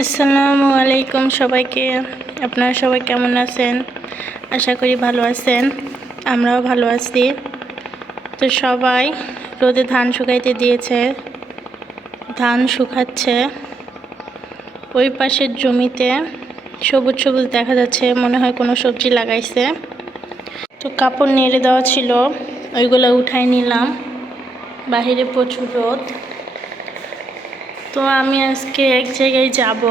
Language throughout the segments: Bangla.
আসসালামু আলাইকুম সবাইকে। আপনারা সবাই কেমন আছেন? আশা করি ভালো আছেন, আমরাও ভালো আছি। তো সবাই রোদে ধান শুকাইতে দিয়েছে, ধান শুকাচ্ছে। ওই পাশের জমিতে সবুজ সবুজ দেখা যাচ্ছে, মনে হয় কোনো সবজি লাগাইছে। তো কাপড় নেড়ে দেওয়া ছিল, ওইগুলো উঠাই নিলাম। বাহিরে প্রচুর রোদ। তো আমি আজকে এক জায়গায় যাব।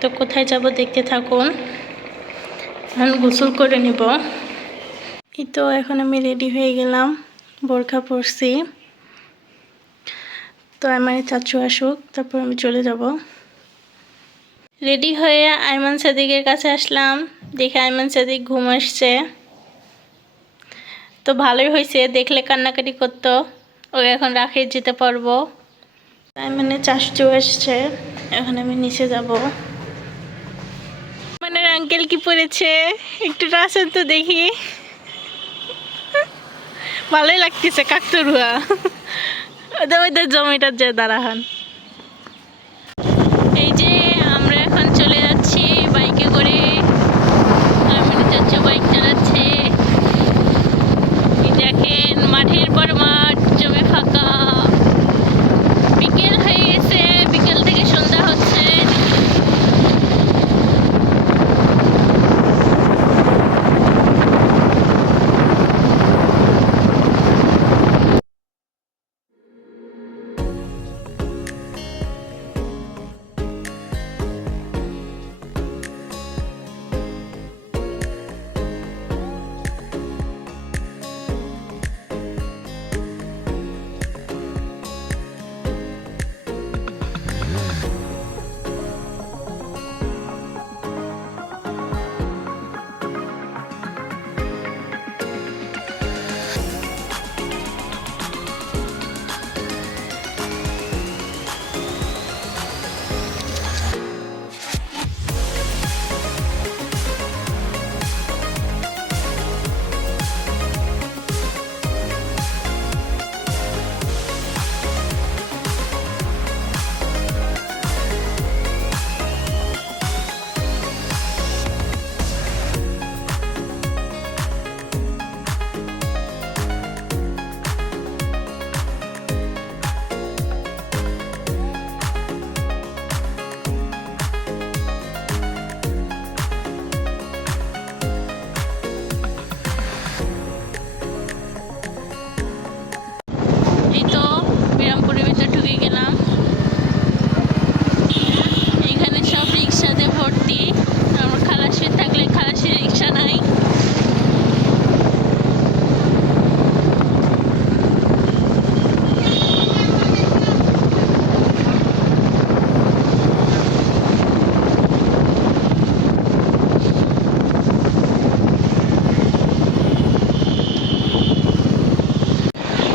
তো কোথায় যাব দেখতে থাকুন। এখন গোসল করে নিব। এই তো এখন আমি রেডি হয়ে গেলাম, বোরখা পরছি। তো আমার চাচু আসুক, তারপর আমি চলে যাব। রেডি হয়ে আইমান সাদিকের কাছে আসলাম, দেখে আইমান সাদিক ঘুম আসছে। তো ভালোই হয়েছে, দেখলে কান্নাকাটি করতো, ওকে এখন রাখে যেতে পারবো। আইমানের চাচু আসছে, এখন আমি নিচে যাব। মানে আঙ্কেল কি পরেছে একটু আসেন তো দেখি। ভালোই লাগতেছে, কাকতরুয়া। ওদের জমিটার যে দাঁড়াহান। এই যে আমরা এখন চলে যাচ্ছি বাইকে করে। আমার চাচু বাইক চালাচ্ছে। দেখেন মাঠের পর মাঠ, জমি ফাঁকা। বিকেল হয়ে গেছে, বিকেল থেকে সন্ধ্যা হচ্ছে। এই তো বিরামপুরের ভিতর ঢুকে গেলাম। এখানে সব রিক্সাতে ভর্তি। আমার খালাসি থাকলে খালাসির রিক্সা নাই।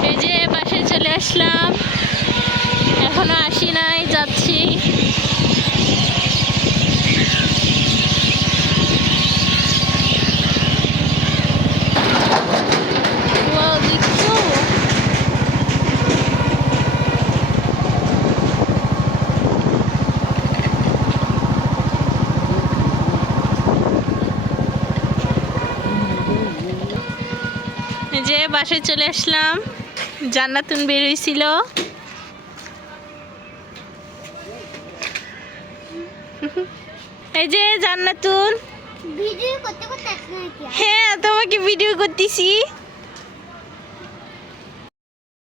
এই যে বাসায় চলে আসলাম, এখনো আসি নাই, যাচ্ছি। Wow, দেখছো? এই যে বাসায় চলে আসলাম, জান্নাতুন বের হয়েছিল। এই যে জান্নাতুন, ভিডিও করতে করতে আসলে নাকি? হ্যাঁ তোমাকে ভিডিও করতেছি।